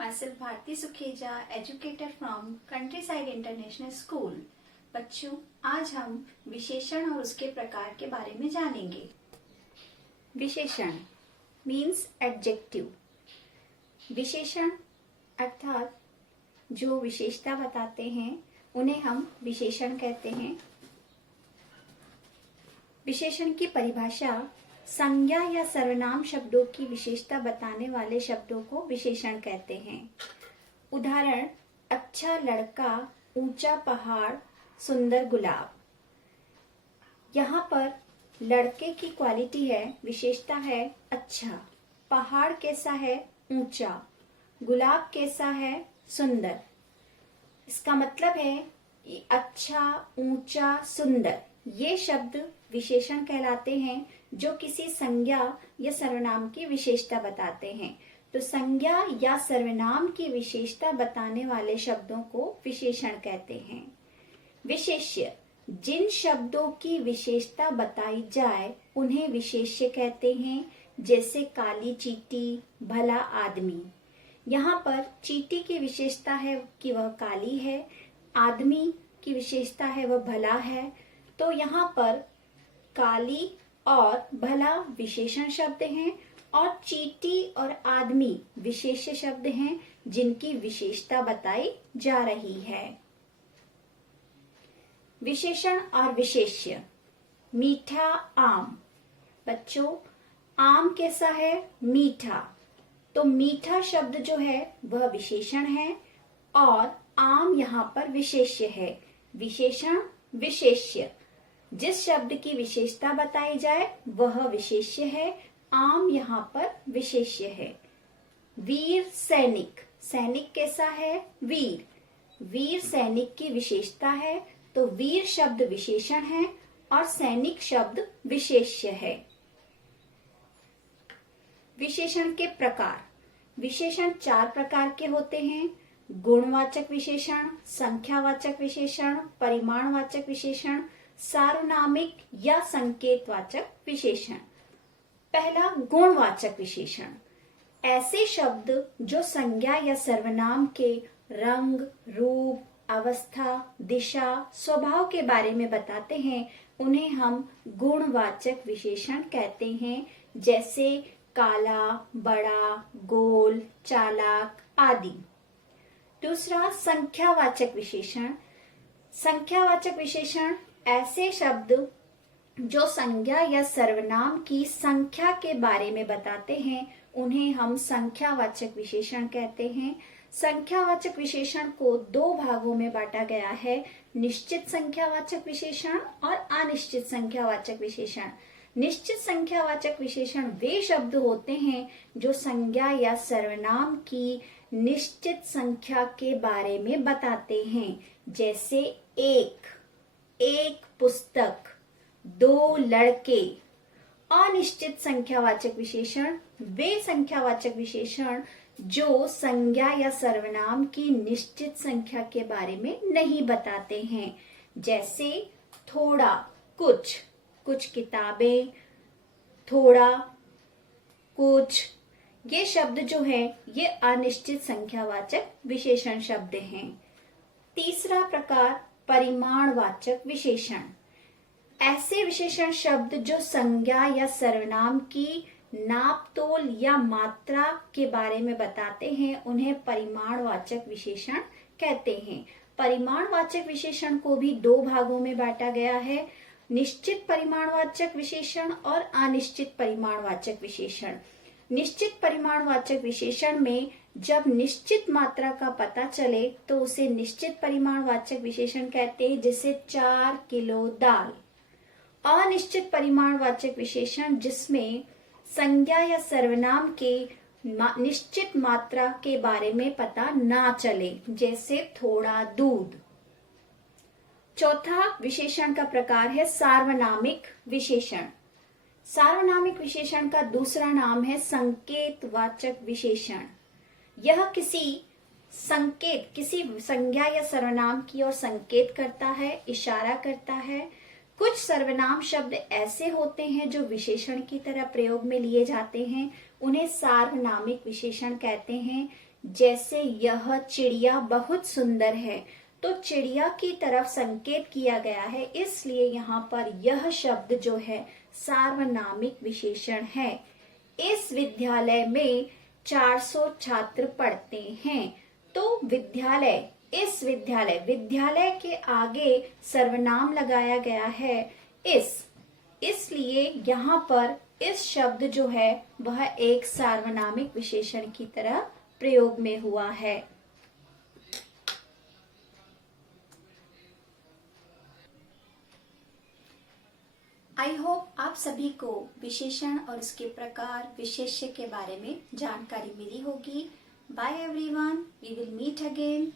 Myself Bharti Sukheja, educator from Countryside International School। बच्चों, आज हम विशेषण और उसके प्रकार के बारे में जानेंगे। विशेषण मीन्स एडजेक्टिव। विशेषण अर्थात जो विशेषता बताते हैं उन्हें हम विशेषण कहते हैं। विशेषण की परिभाषा संज्ञा या सर्वनाम शब्दों की विशेषता बताने वाले शब्दों को विशेषण कहते हैं। उदाहरण, अच्छा लड़का, ऊंचा पहाड़, सुंदर गुलाब। यहाँ पर लड़के की क्वालिटी है, विशेषता है अच्छा, पहाड़ कैसा है, ऊंचा, गुलाब कैसा है, सुंदर। इसका मतलब है अच्छा, ऊंचा, सुंदर ये शब्द विशेषण कहलाते हैं जो किसी संज्ञा या सर्वनाम की विशेषता बताते हैं। तो संज्ञा या सर्वनाम की विशेषता बताने वाले शब्दों को विशेषण कहते हैं। विशेष्य, जिन शब्दों की विशेषता बताई जाए उन्हें विशेष्य कहते हैं, जैसे काली चींटी, भला आदमी। यहाँ पर चींटी की विशेषता है कि वह काली है, आदमी की विशेषता है वह भला है। तो यहाँ पर काली और भला विशेषण शब्द हैं और चींटी और आदमी विशेष्य शब्द हैं जिनकी विशेषता बताई जा रही है। विशेषण और विशेष्य। मीठा आम। बच्चों, आम कैसा है, मीठा। तो मीठा शब्द जो है वह विशेषण है और आम यहाँ पर विशेष्य है। विशेषण विशेष्य, जिस शब्द की विशेषता बताई जाए वह विशेष्य है, आम यहाँ पर विशेष्य है। वीर सैनिक। सैनिक कैसा है, वीर। वीर सैनिक की विशेषता है, तो वीर शब्द विशेषण है और सैनिक शब्द विशेष्य है। विशेषण के प्रकार। विशेषण 4 प्रकार के होते हैं: गुणवाचक विशेषण, संख्यावाचक विशेषण, परिमाणवाचक विशेषण, सार्वनामिक या संकेतवाचक विशेषण। पहला, गुणवाचक विशेषण। ऐसे शब्द जो संज्ञा या सर्वनाम के रंग, रूप, अवस्था, दिशा, स्वभाव के बारे में बताते हैं उन्हें हम गुणवाचक विशेषण कहते हैं, जैसे काला, बड़ा, गोल, चालाक आदि। दूसरा, संख्यावाचक विशेषण। संख्यावाचक विशेषण ऐसे शब्द जो संज्ञा या सर्वनाम की संख्या के बारे में बताते हैं उन्हें हम संख्यावाचक विशेषण कहते हैं। संख्यावाचक विशेषण को 2 भागों में बांटा गया है: निश्चित संख्यावाचक विशेषण और अनिश्चित संख्यावाचक विशेषण। निश्चित संख्यावाचक विशेषण वे शब्द होते हैं जो संज्ञा या सर्वनाम की निश्चित संख्या के बारे में बताते हैं, जैसे एक पुस्तक, 2 लड़के। अनिश्चित संख्यावाचक विशेषण वे संख्यावाचक विशेषण जो संज्ञा या सर्वनाम की निश्चित संख्या के बारे में नहीं बताते हैं, जैसे थोड़ा, कुछ किताबें, थोड़ा, कुछ। ये शब्द जो है ये अनिश्चित संख्यावाचक विशेषण शब्द हैं। तीसरा प्रकार, परिमाणवाचक विशेषण। ऐसे विशेषण शब्द जो संज्ञा या सर्वनाम की नापतोल या मात्रा के बारे में बताते हैं उन्हें परिमाणवाचक विशेषण कहते हैं। परिमाणवाचक विशेषण को भी 2 भागों में बांटा गया है: निश्चित परिमाणवाचक विशेषण और अनिश्चित परिमाणवाचक विशेषण। निश्चित परिमाणवाचक विशेषण में जब निश्चित मात्रा का पता चले तो उसे निश्चित परिमाणवाचक विशेषण कहते हैं, जैसे 4 किलो दाल। अनिश्चित परिमाणवाचक विशेषण जिसमें संज्ञा या सर्वनाम के निश्चित मात्रा के बारे में पता ना चले, जैसे थोड़ा दूध। चौथा विशेषण का प्रकार है सार्वनामिक विशेषण। सार्वनामिक विशेषण का दूसरा नाम है संकेतवाचक विशेषण। यह किसी संज्ञा या सर्वनाम की ओर संकेत करता है, इशारा करता है। कुछ सर्वनाम शब्द ऐसे होते हैं जो विशेषण की तरह प्रयोग में लिए जाते हैं, उन्हें सार्वनामिक विशेषण कहते हैं। जैसे यह चिड़िया बहुत सुंदर है, तो चिड़िया की तरफ संकेत किया गया है, इसलिए यहाँ पर यह शब्द जो है सार्वनामिक विशेषण है। इस विद्यालय में 400 छात्र पढ़ते हैं। तो विद्यालय, इस विद्यालय, विद्यालय के आगे सर्वनाम लगाया गया है इसलिए यहाँ पर इस शब्द जो है वह एक सार्वनामिक विशेषण की तरह प्रयोग में हुआ है। आई होप आप सभी को विशेषण और उसके प्रकार, विशेष्य के बारे में जानकारी मिली होगी। Bye everyone, we will meet again.